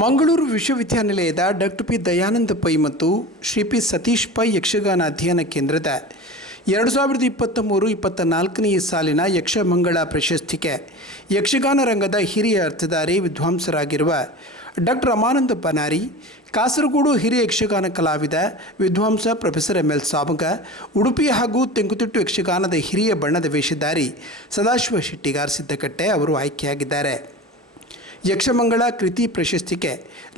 ಮಂಗಳೂರು ವಿಶ್ವವಿದ್ಯಾನಿಲಯದ doctor P Dayananda pi ಮತ್ತು Shri P Satish pi Yakshagana ಅಧ್ಯಯನ ಕೇಂದ್ರದ 2023-24ನೇ ಸಾಲಿನ ಯಕ್ಷಮಂಗಳ ಪ್ರಶಸ್ತಿಗೆ ಯಕ್ಷಗಾನ ರಂಗದ ಹಿರಿಯ ಅರ್ಥಧಾರಿ ವಿದ್ವಾಂಸರಾಗಿರುವ ಡಾಕ್ಟರ್ ರಮಾನಂದ ಬನಾರಿ, ಕಾಸರಗೋಡು ಹಿರಿಯ ಯಕ್ಷಗಾನ ಕಲಾವಿದ ವಿದ್ವಾಂಸ ಪ್ರೊಫೆಸರ್ ಎಂ.ಎಲ್. ಸಾಮಗ, ಉಡುಪಿ ಹಾಗೂ ತೆಂಕುತಿಟ್ಟು ಯಕ್ಷಗಾನದ ಹಿರಿಯ ಬಣ್ಣದ ವೇಷಧಾರಿ ಸದಾಶಿವ ಶೆಟ್ಟಿಗಾರ್ ಸಿದ್ದಕಟ್ಟೆ ಅವರು ಆಯ್ಕೆಯಾಗಿದ್ದಾರೆ. ಯಕ್ಷಮಂಗಳ ಕೃತಿ ಪ್ರಶಸ್ತಿಗೆ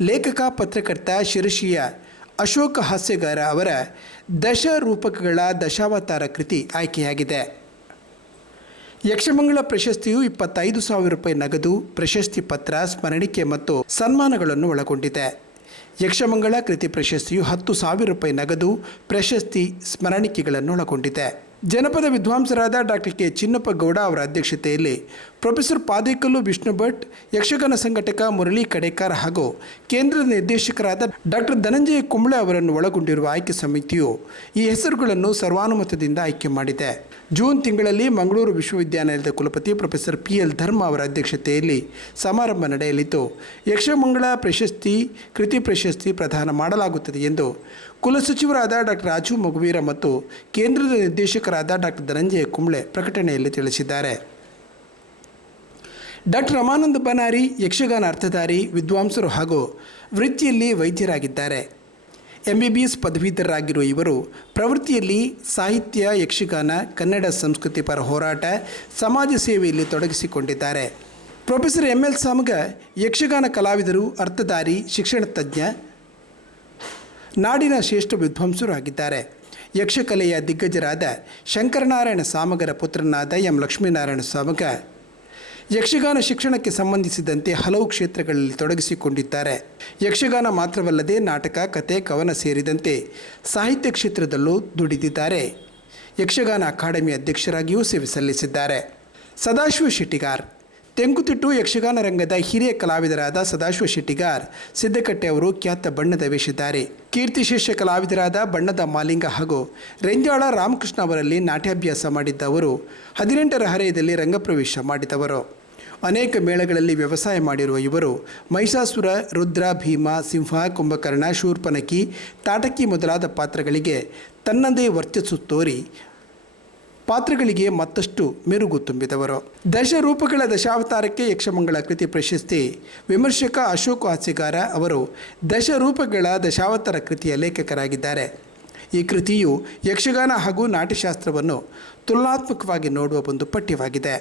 ಲೇಖಕ ಪತ್ರಕರ್ತ ಶಿರಸಿಯ ಅಶೋಕ ಹಾಸ್ಯಗಾರ ಅವರ ದಶರೂಪಕಗಳ ದಶಾವತಾರ ಕೃತಿ ಆಯ್ಕೆಯಾಗಿದೆ. ಯಕ್ಷಮಂಗಳ ಪ್ರಶಸ್ತಿಯು 25,000 ರೂಪಾಯಿ ನಗದು, ಪ್ರಶಸ್ತಿ ಪತ್ರ, ಸ್ಮರಣಿಕೆ ಮತ್ತು ಸನ್ಮಾನಗಳನ್ನು ಒಳಗೊಂಡಿದೆ. ಯಕ್ಷಮಂಗಳ ಕೃತಿ ಪ್ರಶಸ್ತಿಯು 10,000 ರೂಪಾಯಿ ನಗದು, ಪ್ರಶಸ್ತಿ, ಸ್ಮರಣಿಕೆಗಳನ್ನು ಒಳಗೊಂಡಿದೆ. ಜನಪದ ವಿದ್ವಾಂಸರಾದ ಡಾಕ್ಟರ್ ಕೆ ಚಿನ್ನಪ್ಪ ಗೌಡ ಅವರ ಅಧ್ಯಕ್ಷತೆಯಲ್ಲಿ ಪ್ರೊಫೆಸರ್ ಪಾದೇಕಲ್ಲು ವಿಷ್ಣು ಭಟ್, ಯಕ್ಷಗಾನ ಸಂಘಟಕ ಮುರಳಿ ಕಡೇಕರ್ ಹಾಗೂ ಕೇಂದ್ರದ ನಿರ್ದೇಶಕರಾದ ಡಾಕ್ಟರ್ ಧನಂಜಯ ಕುಂಬಳೆ ಅವರನ್ನು ಒಳಗೊಂಡಿರುವ ಆಯ್ಕೆ ಸಮಿತಿಯು ಈ ಹೆಸರುಗಳನ್ನು ಸರ್ವಾನುಮತದಿಂದ ಆಯ್ಕೆ ಮಾಡಿದೆ. ಜೂನ್ ತಿಂಗಳಲ್ಲಿ ಮಂಗಳೂರು ವಿಶ್ವವಿದ್ಯಾನಿಲಯದ ಕುಲಪತಿ ಪ್ರೊಫೆಸರ್ ಪಿ.ಎಲ್. ಧರ್ಮ ಅವರ ಅಧ್ಯಕ್ಷತೆಯಲ್ಲಿ ಸಮಾರಂಭ ನಡೆಯಲಿದ್ದು, ಯಕ್ಷಮಂಗಳ ಪ್ರಶಸ್ತಿ, ಕೃತಿ ಪ್ರಶಸ್ತಿ ಪ್ರದಾನ ಮಾಡಲಾಗುತ್ತದೆ ಎಂದು ಕುಲಸಚಿವರಾದ ಡಾಕ್ಟರ್ ರಾಜು ಮಗುವೀರ ಮತ್ತು ಕೇಂದ್ರದ ನಿರ್ದೇಶಕರಾದ ಡಾಕ್ಟರ್ ಧನಂಜಯ ಕುಂಬಳೆ ಪ್ರಕಟಣೆಯಲ್ಲಿ ತಿಳಿಸಿದ್ದಾರೆ. ಡಾಕ್ಟರ್ ರಮಾನಂದ ಬನಾರಿ ಯಕ್ಷಗಾನ ಅರ್ಥಧಾರಿ, ವಿದ್ವಾಂಸರು ಹಾಗೂ ವೃತ್ತಿಯಲ್ಲಿ ವೈದ್ಯರಾಗಿದ್ದಾರೆ. MBBS ಪದವೀಧರರಾಗಿರುವ ಇವರು ಪ್ರವೃತ್ತಿಯಲ್ಲಿ ಸಾಹಿತ್ಯ, ಯಕ್ಷಗಾನ, ಕನ್ನಡ ಸಂಸ್ಕೃತಿ ಪರ ಹೋರಾಟ, ಸಮಾಜ ಸೇವೆಯಲ್ಲಿ ತೊಡಗಿಸಿಕೊಂಡಿದ್ದಾರೆ. Professor ML. ಸಾಮಗ ಯಕ್ಷಗಾನ ಕಲಾವಿದರು, ಅರ್ಥಧಾರಿ, ಶಿಕ್ಷಣ ತಜ್ಞ, ನಾಡಿನ ಶ್ರೇಷ್ಠ ವಿದ್ವಾಂಸರು ಆಗಿದ್ದಾರೆ. ಯಕ್ಷಕಲೆಯ ದಿಗ್ಗಜರಾದ ಶಂಕರನಾರಾಯಣ ಸಾಮಗರ ಪುತ್ರನಾದ ಎಂ. ಲಕ್ಷ್ಮೀನಾರಾಯಣ ಸಾಮಗ ಯಕ್ಷಗಾನ ಶಿಕ್ಷಣಕ್ಕೆ ಸಂಬಂಧಿಸಿದಂತೆ ಹಲವು ಕ್ಷೇತ್ರಗಳಲ್ಲಿ ತೊಡಗಿಸಿಕೊಂಡಿದ್ದಾರೆ. ಯಕ್ಷಗಾನ ಮಾತ್ರವಲ್ಲದೆ ನಾಟಕ, ಕತೆ, ಕವನ ಸೇರಿದಂತೆ ಸಾಹಿತ್ಯ ಕ್ಷೇತ್ರದಲ್ಲೂ ದುಡಿದಿದ್ದಾರೆ. ಯಕ್ಷಗಾನ ಅಕಾಡೆಮಿ ಅಧ್ಯಕ್ಷರಾಗಿಯೂ ಸೇವೆ ಸಲ್ಲಿಸಿದ್ದಾರೆ. ಸದಾಶಿವ ಶೆಟ್ಟಿಗಾರ್ ತೆಂಕುತಿಟ್ಟು ಯಕ್ಷಗಾನ ರಂಗದ ಹಿರಿಯ ಕಲಾವಿದರಾದ ಸದಾಶಿವ ಶೆಟ್ಟಿಗಾರ್ ಸಿದ್ದಕಟ್ಟೆ ಅವರು ಖ್ಯಾತ ಬಣ್ಣದ ವೇಷಧಾರಿ. ಕೀರ್ತಿಶೇಷ ಕಲಾವಿದರಾದ ಬಣ್ಣದ ಮಾಲಿಂಗ ಹಾಗೂ ರೆಂಜಾಳ ರಾಮಕೃಷ್ಣ ಅವರಲ್ಲಿ ನಾಟ್ಯಾಭ್ಯಾಸ ಮಾಡಿದ್ದ ಅವರು 18ರ ಹರೆಯದಲ್ಲಿ ರಂಗಪ್ರವೇಶ ಮಾಡಿದವರು. ಅನೇಕ ಮೇಳಗಳಲ್ಲಿ ವ್ಯವಸಾಯ ಮಾಡಿರುವ ಇವರು ಮಹಿಷಾಸುರ, ರುದ್ರ, ಭೀಮ, ಸಿಂಹ, ಕುಂಭಕರ್ಣ, ಶೂರ್ಪನಖಿ, ತಾಟಕಿ ಮೊದಲಾದ ಪಾತ್ರಗಳಿಗೆ ತನ್ನದೇ ವರ್ಚಸ್ಸು ತೋರಿ ಪಾತ್ರಗಳಿಗೆ ಮತ್ತಷ್ಟು ಮೆರುಗು ತುಂಬಿದವರು. ದಶರೂಪಗಳ ದಶಾವತಾರಕ್ಕೆ ಯಕ್ಷಮಂಗಳ ಕೃತಿ ಪ್ರಶಸ್ತಿ ವಿಮರ್ಶಕ ಅಶೋಕ ಹಾಸ್ಯಗಾರ ಅವರು ದಶರೂಪಗಳ ದಶಾವತಾರ ಕೃತಿಯ ಲೇಖಕರಾಗಿದ್ದಾರೆ. ಈ ಕೃತಿಯು ಯಕ್ಷಗಾನ ಹಾಗೂ ನಾಟ್ಯಶಾಸ್ತ್ರವನ್ನು ತುಲನಾತ್ಮಕವಾಗಿ ನೋಡುವ ಒಂದು ಪಠ್ಯವಾಗಿದೆ.